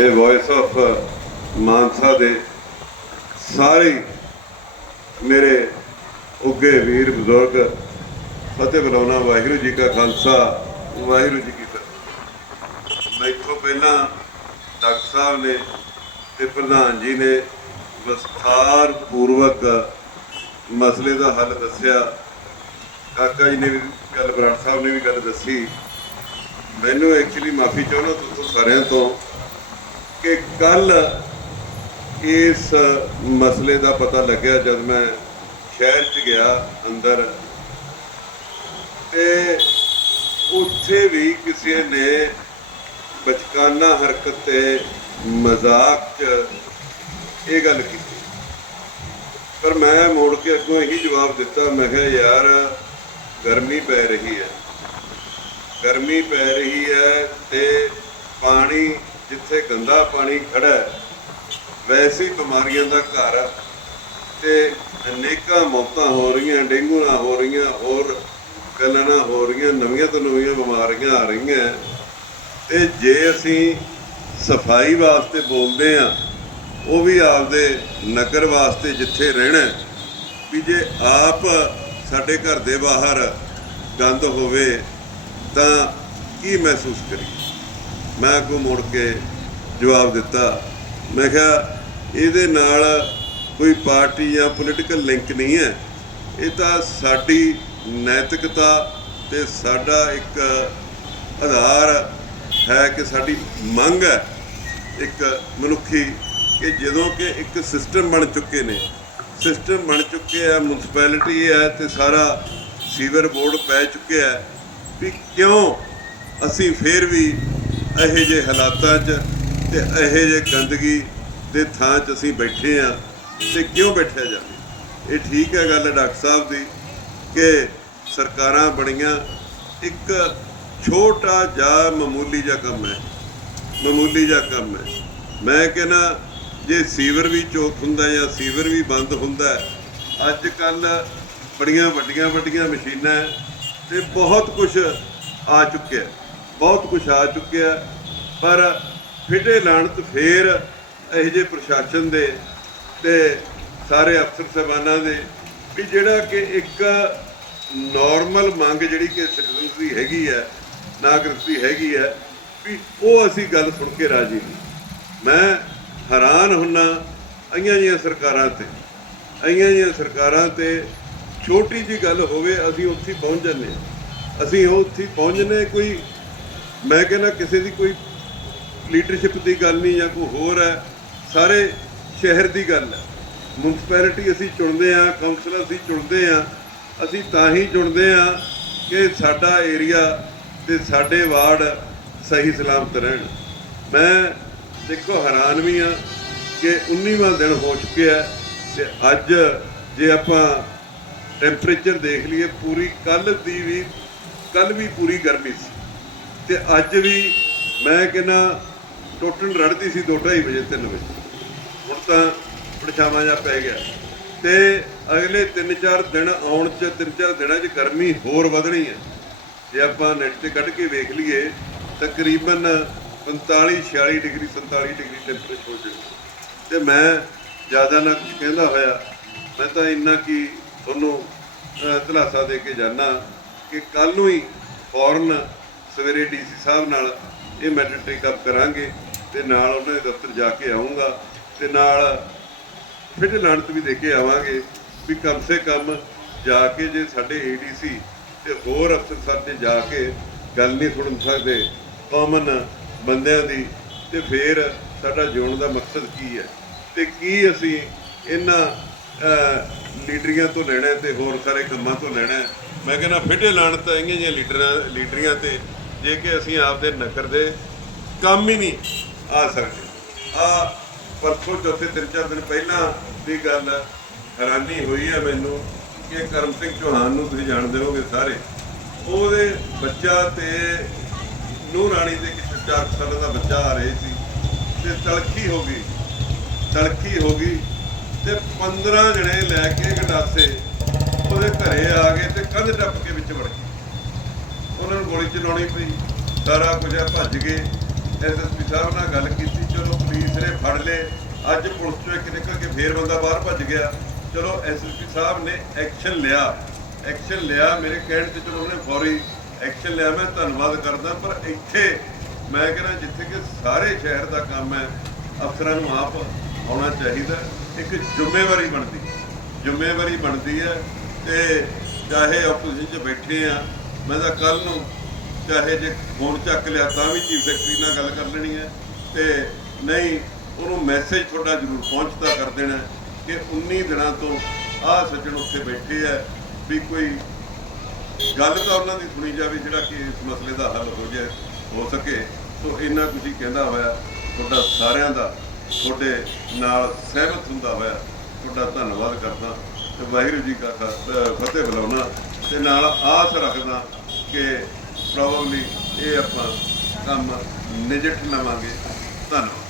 ਤੇ voice of Mansa ਦੇ ਸਾਰੇ ਮੇਰੇ ਉੱਗੇ ਵੀਰ ਬਜ਼ੁਰਗ ਫਤਿਹ ਬੁਲਾਉਣਾ ਵਾਹਿਗੁਰੂ ਜੀ ਕਾ ਖਾਲਸਾ, ਵਾਹਿਗੁਰੂ ਜੀ ਕੀ ਫਤਿਹ। ਮੈਥੋਂ ਪਹਿਲਾਂ ਡਾਕਟਰ ਸਾਹਿਬ ਨੇ ਤੇ ਪ੍ਰਧਾਨ ਜੀ ਨੇ ਵਿਸਥਾਰ ਪੂਰਵਕ ਮਸਲੇ ਦਾ ਹੱਲ ਦੱਸਿਆ। ਕਾਕਾ ਜੀ ਨੇ ਵੀ ਗੱਲ, ਬਰਾੜ ਸਾਹਿਬ ਨੇ ਵੀ ਗੱਲ ਦੱਸੀ। ਮੈਨੂੰ ਐਕਚੁਅਲੀ ਮਾਫੀ ਚਾਹੁੰਦਾ ਤੁਹਾਨੂੰ ਸਾਰਿਆਂ ਤੋਂ ਕਿ ਕੱਲ ਇਸ ਮਸਲੇ ਦਾ ਪਤਾ ਲੱਗਿਆ ਜਦ ਮੈਂ ਸ਼ਹਿਰ 'ਚ ਗਿਆ ਅੰਦਰ। ਤੇ ਉੱਥੇ ਵੀ ਕਿਸੇ ਨੇ ਬਚਕਾਨਾ ਹਰਕਤ ਤੇ ਮਜ਼ਾਕ 'ਚ ਇਹ ਗੱਲ ਕੀਤੀ। ਪਰ ਮੈਂ ਮੋੜ ਕੇ ਅੱਗੋਂ ਇਹੀ ਜਵਾਬ ਦਿੱਤਾ, ਮੈਂ ਕਿਹਾ, ਯਾਰ, ਗਰਮੀ ਪੈ ਰਹੀ ਹੈ। ਗਰਮੀ ਪੈ ਰਹੀ ਹੈ ਤੇ ਪਾਣੀ ਜਿੱਥੇ ਗੰਦਾ ਪਾਣੀ ਖੜਾ ਹੈ, ਵੈਸੇ ਹੀ ਬਿਮਾਰੀਆਂ ਦਾ ਘਰ ਆ। ਤੇ ਅਨੇਕਾਂ ਮੌਤਾਂ ਹੋ ਰਹੀਆਂ ਡੇਂਗੂ ਨਾਲ ਹੋ ਰਹੀਆਂ, ਹੋਰ ਗੱਲਾਂ ਨਾਲ ਹੋ ਰਹੀਆਂ, ਨਵੀਆਂ ਤੋਂ ਨਵੀਆਂ ਬਿਮਾਰੀਆਂ ਆ ਰਹੀਆਂ। ਤੇ ਜੇ ਅਸੀਂ ਸਫ਼ਾਈ ਵਾਸਤੇ ਬੋਲਦੇ ਆ ਉਹ ਵੀ ਆਪਦੇ ਨਗਰ ਵਾਸਤੇ ਜਿੱਥੇ ਰਹਿਣਾ ਵੀ ਜੇ ਆਪ ਸਾਡੇ ਘਰ ਦੇ ਬਾਹਰ ਗੰਦ ਹੋਵੇ, ਤਾਂ ਕੀ ਮਹਿਸੂਸ ਕਰੀਏ? ਮੈਂ ਅੱਗੋਂ ਮੁੜ ਕੇ ਜਵਾਬ ਦਿੱਤਾ। ਮੈਂ ਕਿਹਾ, ਇਹਦੇ ਨਾਲ ਕੋਈ ਪਾਰਟੀ ਜਾਂ ਪੋਲੀਟੀਕਲ ਲਿੰਕ ਨਹੀਂ ਹੈ। ਇਹ ਤਾਂ ਸਾਡੀ ਨੈਤਿਕਤਾ ਤੇ ਸਾਡਾ ਇੱਕ ਆਧਾਰ ਹੈ ਕਿ ਸਾਡੀ ਮੰਗ ਹੈ। ਇੱਕ ਮਨੁੱਖੀ ਕਿ ਜਦੋਂ ਕਿ ਇੱਕ ਸਿਸਟਮ ਬਣ ਚੁੱਕੇ ਨੇ। ਸਿਸਟਮ ਬਣ ਚੁੱਕੇ ਆ ਮਿਊਨਿਸਪੈਲਿਟੀ ਹੈ ਤੇ ਸਾਰਾ ਸੀਵਰ ਬੋਰਡ ਪੈ ਚੁੱਕਿਆ ਹੈ ਵੀ ਕਿਉਂ ਅਸੀਂ ਫੇਰ ਵੀ ਇਹੋ ਜਿਹੇ ਹਾਲਾਤਾਂ 'ਚ ਤੇ ਇਹੋ ਜਿਹੇ ਗੰਦਗੀ ਦੇ ਥਾਂ 'ਚ ਅਸੀਂ ਬੈਠੇ ਆ ਤੇ ਕਿਉਂ ਬੈਠਿਆ ਜਾਵੇ? ਇਹ ਠੀਕ ਹੈ ਗੱਲ ਡਾਕਟਰ ਸਾਹਿਬ ਦੀ ਕਿ ਸਰਕਾਰਾਂ ਬਣੀਆਂ ਇੱਕ ਛੋਟਾ ਜਿਹਾ ਮਾਮੂਲੀ ਜਿਹਾ ਕੰਮ ਹੈ। ਮਾਮੂਲੀ ਜਿਹਾ ਕੰਮ ਹੈ। ਮੈਂ ਕਹਿੰਦਾ, ਜੇ ਸੀਵਰ ਵੀ ਚੋਕ ਹੁੰਦਾ ਜਾਂ ਸੀਵਰ ਵੀ ਬੰਦ ਹੁੰਦਾ ਅੱਜ ਕੱਲ ਬੜੀਆਂ ਵੱਡੀਆਂ ਵੱਡੀਆਂ ਮਸ਼ੀਨਾਂ ਹੈ ਤੇ ਬਹੁਤ ਕੁਝ ਆ ਚੁੱਕਿਆ। ਬਹੁਤ ਕੁਝ ਆ ਚੁੱਕਿਆ, ਪਰ ਫਿਟੇ ਲਾਣਤ ਫੇਰ ਇਹੋ ਜਿਹੇ ਪ੍ਰਸ਼ਾਸਨ ਦੇ ਤੇ ਸਾਰੇ ਅਫਸਰ ਸਾਹਿਬਾਨਾਂ ਦੇ ਵੀ ਜਿਹੜਾ ਕਿ ਇੱਕ ਨਾਰਮਲ ਮੰਗ ਜਿਹੜੀ ਕਿ ਸਿਟੀਜ਼ਨਸ ਦੀ ਹੈਗੀ ਹੈ, ਨਾਗਰਿਕ ਦੀ ਹੈਗੀ ਹੈ, ਵੀ ਉਹ ਅਸੀਂ ਗੱਲ ਸੁਣ ਕੇ ਰਾਜੀ ਨਹੀਂ। ਮੈਂ ਹੈਰਾਨ ਹੁੰਨਾ ਆਈਆਂ ਜੀਆਂ ਸਰਕਾਰਾਂ ਤੇ ਆਈਆਂ ਜੀਆਂ ਸਰਕਾਰਾਂ ਤੇ ਛੋਟੀ ਜੀ ਗੱਲ ਹੋਵੇ ਅਸੀਂ ਉੱਥੇ ਪਹੁੰਚ ਜਾਂਦੇ ਹਾਂ। ਅਸੀਂ ਉੱਥੇ ਹੀ, ਕੋਈ ਮੈਂ ਕਹਿੰਦਾ ਕਿਸੇ ਦੀ ਕੋਈ ਲੀਡਰਸ਼ਿਪ ਦੀ ਗੱਲ ਨਹੀਂ ਜਾਂ ਕੋਈ ਹੋਰ ਹੈ, ਸਾਰੇ ਸ਼ਹਿਰ ਦੀ ਗੱਲ ਹੈ। ਮਿਊਨਿਸਪੈਲਿਟੀ ਅਸੀਂ ਚੁਣਦੇ ਆ ਕਾਉਂਸਲ ਅਸੀਂ ਚੁਣਦੇ ਆ ਅਸੀਂ ਤਾਂ ਹੀ ਚੁਣਦੇ ਆ ਕਿ ਸਾਡਾ ਏਰੀਆ ਤੇ ਸਾਡੇ ਵਾਰਡ ਸਹੀ ਸਲਾਮਤ ਰਹਿਣ। ਮੈਂ ਦੇਖੋ ਹੈਰਾਨ ਵੀ ਆ ਕਿ 19ਵਾਂ ਦਿਨ ਹੋ ਚੁੱਕਿਆ ਤੇ ਅੱਜ ਜੇ ਆਪਾਂ ਟੈਂਪਰੇਚਰ ਦੇਖ ਲਈਏ, ਪੂਰੀ ਕੱਲ ਦੀ ਵੀ ਕੱਲ ਵੀ ਪੂਰੀ ਗਰਮੀ ਸੀ। ਤੇ ਅੱਜ ਵੀ ਮੈਂ ਕਹਿੰਦਾ ਟੁੱਟਣ ਰੜਦੀ ਸੀ 2:30 ਵਜੇ 3 ਵਜੇ। ਹੁਣ ਤਾਂ ਪਰਛਾਵਾਂ ਜਾ ਪੈ ਗਿਆ। ਤੇ ਅਗਲੇ 3-4 ਦਿਨ ਆਉਣ ਚ 3-4 ਦਿਨਾਂ 'ਚ ਗਰਮੀ ਹੋਰ ਵਧਣੀ ਹੈ ਜੇ ਆਪਾਂ ਨੈਟ ਤੇ ਕੱਢ ਕੇ ਵੇਖ ਲਈਏ ਤਕਰੀਬਨ 45-46 ਡਿਗਰੀ 47 ਡਿਗਰੀ ਟੈਂਪਰੇਚਰ ਹੋ ਜਾਊਗਾ ਤੇ ਮੈਂ ਜ਼ਿਆਦਾ ਨਾ ਕੁਝ ਕਹਿੰਦਾ ਹੋਇਆ ਮੈਂ ਤਾਂ ਇੰਨਾ ਕੀ ਤੁਹਾਨੂੰ ਅਹ, ਦਿਲਾਸਾ ਦੇ ਕੇ ਜਾਣਾ ਕਿ ਕੱਲ ਨੂੰ ਹੀ ਫੌਰਨ ਸਵੇਰੇ ਡੀਸੀ ਸਾਹਿਬ ਨਾਲ ਇਹ ਮੈਟਰ ਟੇਕ ਅਪ ਕਰਾਂਗੇ ਤੇ ਨਾਲ ਉਹਨਾਂ ਦੇ ਦਫ਼ਤਰ ਜਾ ਕੇ ਆਉਂਗਾ ਤੇ ਨਾਲ ਫਿਟ ਲਾਣਤ ਵੀ ਦੇ ਕੇ ਆਵਾਂਗੇ ਵੀ ਕਮ ਸੇ ਕਮ ਜਾ ਕੇ ਜੇ ਸਾਡੇ ਏਡੀਸੀ ਤੇ ਹੋਰ ਅਫਸਰ ਸਾਹਿਬ ਤੇ ਜਾ ਕੇ ਗੱਲ ਨਹੀਂ ਸੁਣ ਸਕਦੇ ਕਾਮਨ ਬੰਦਿਆਂ ਦੀ ਤੇ ਫਿਰ ਸਾਡਾ ਜਿਉਣ ਦਾ ਮਕਸਦ ਕੀ ਹੈ? ਤੇ ਕੀ ਅਸੀਂ ਇਹਨਾਂ ਲੀਡਰੀਆਂ ਤੋਂ ਲੈਣਾ ਹੈ ਤੇ ਹੋਰ ਸਾਰੇ ਕੰਮਾਂ ਤੋਂ ਲੈਣਾ ਮੈਂ ਕਹਿੰਦਾ ਫਿੱਟੇ ਲਾਣਤ ਆਈਆਂ ਜਿਹੀਆਂ ਲੀਡਰਾਂ, ਲੀਡਰੀਆਂ ਤੇ ਜੇ ਕਿ ਅਸੀਂ ਆਪਦੇ ਨਗਰ ਦੇ ਕੰਮ ਹੀ ਨਹੀਂ ਆ ਸਕਦੇ। ਆ ਪਰਸੋਂ ਚੌਥੇ ਤਿੰਨ ਚਾਰ ਦਿਨ ਪਹਿਲਾਂ ਦੀ ਗੱਲ ਹੈਰਾਨੀ ਹੋਈ ਹੈ ਮੈਨੂੰ ਕਿ ਕਰਮ ਸਿੰਘ ਚੌਹਾਨ ਨੂੰ ਤੁਸੀਂ ਜਾਣਦੇ ਹੋਗੇ ਸਾਰੇ। ਉਹਦੇ ਬੱਚਾ ਤੇ ਨੂਰ ਰਾਣੀ ਦੇ ਕਿਸੇ ਚਾਰ ਸਾਲਾਂ ਦਾ ਬੱਚਾ ਆ ਰਿਹਾ ਸੀ ਤੇ ਤਲਖੀ ਹੋ ਗਈ, ਤਲਖੀ ਹੋ ਗਈ ਤੇ 15 ਜਣੇ ਲੈ ਕੇ ਗਡਾਸੇ ਉਹਦੇ ਘਰੇ ਆ ਗਏ ਤੇ ਕੰਧ ਟੱਪ ਕੇ ਵਿੱਚ ਵੜ ਗਏ। ਉਹਨਾਂ ਨੂੰ ਗੋਲੀ ਚਲਾਉਣੀ ਪਈ। ਸਾਰਾ ਕੁਝ ਭੱਜ ਗਏ। ਐਸਐਸਪੀ ਸਾਹਿਬ ਨਾਲ ਗੱਲ ਕੀਤੀ। ਚਲੋ ਪੁਲਿਸ ਨੇ ਫੜ ਲਏ। ਅੱਜ ਪੁਲਿਸ ਚੋਂ ਇੱਕ ਨਿਕਲ ਕੇ ਫੇਰ ਬੰਦਾ ਬਾਹਰ ਭੱਜ ਗਿਆ। ਚਲੋ ਐਸਐਸਪੀ ਸਾਹਿਬ ਨੇ ਐਕਸ਼ਨ ਲਿਆ। ਐਕਸ਼ਨ ਲਿਆ। ਮੇਰੇ ਕਹਿਣ ਤੇ ਚਲੋ ਉਹਨੇ ਫੌਰੀ ਐਕਸ਼ਨ ਲਿਆ। ਮੈਂ ਧੰਨਵਾਦ ਕਰਦਾ, ਪਰ ਇੱਥੇ ਮੈਂ ਕਹਿੰਦਾ ਜਿੱਥੇ ਕਿ ਸਾਰੇ ਸ਼ਹਿਰ ਦਾ ਕੰਮ ਹੈ, ਅਫਸਰਾਂ ਨੂੰ ਆਪ ਆਉਣਾ ਚਾਹੀਦਾ। ਇੱਕ ਜ਼ਿੰਮੇਵਾਰੀ ਬਣਦੀ। ਜ਼ਿੰਮੇਵਾਰੀ ਬਣਦੀ ਹੈ ਤੇ ਚਾਹੇ ਆਪੋਜੀਸ਼ਨ 'ਚ ਬੈਠੇ ਆ ਮੈਂ ਤਾਂ ਕੱਲ ਨੂੰ ਚਾਹੇ ਜੇ ਫੋਨ ਚੱਕ ਲਿਆ ਤਾਂ ਵੀ ਚੀਫ ਸੈਕਟਰੀ ਨਾਲ ਗੱਲ ਕਰ ਲੈਣੀ ਹੈ ਤੇ ਨਹੀਂ, ਉਹਨੂੰ ਮੈਸੇਜ ਤੁਹਾਡਾ ਜ਼ਰੂਰ ਪਹੁੰਚਦਾ ਕਰ ਦੇਣਾ ਕਿ 19 ਦਿਨਾਂ ਤੋਂ ਆਹ ਸੱਜਣ ਉੱਥੇ ਬੈਠੇ ਆ ਵੀ ਕੋਈ ਗੱਲ ਤਾਂ ਉਹਨਾਂ ਦੀ ਸੁਣੀ ਜਾਵੇ ਜਿਹੜਾ ਕਿ ਇਸ ਮਸਲੇ ਦਾ ਹੱਲ ਹੋ ਜਾਏ, ਹੋ ਸਕੇ। ਸੋ ਇੰਨਾ ਕੁਝ ਹੀ ਕਹਿੰਦਾ ਹੋਇਆ, ਤੁਹਾਡਾ ਸਾਰਿਆਂ ਦਾ, ਤੁਹਾਡੇ ਨਾਲ ਸਹਿਮਤ ਹੁੰਦਾ ਹੋਇਆ, ਤੁਹਾਡਾ ਧੰਨਵਾਦ ਕਰਦਾ ਤੇ ਵਾਹਿਗੁਰੂ ਜੀ ਕਾ ਖਾਲਸਾ ਫਤਿਹ ਬੁਲਾਉਣਾ। ਤੇ ਨਾਲ ਆਸ ਰੱਖਦਾ ਕਿ ਪ੍ਰੋਬਬਲੀ ਇਹ ਆਪਾਂ ਕੰਮ ਨਜਿੱਠ ਲਵਾਂਗੇ। ਧੰਨਵਾਦ।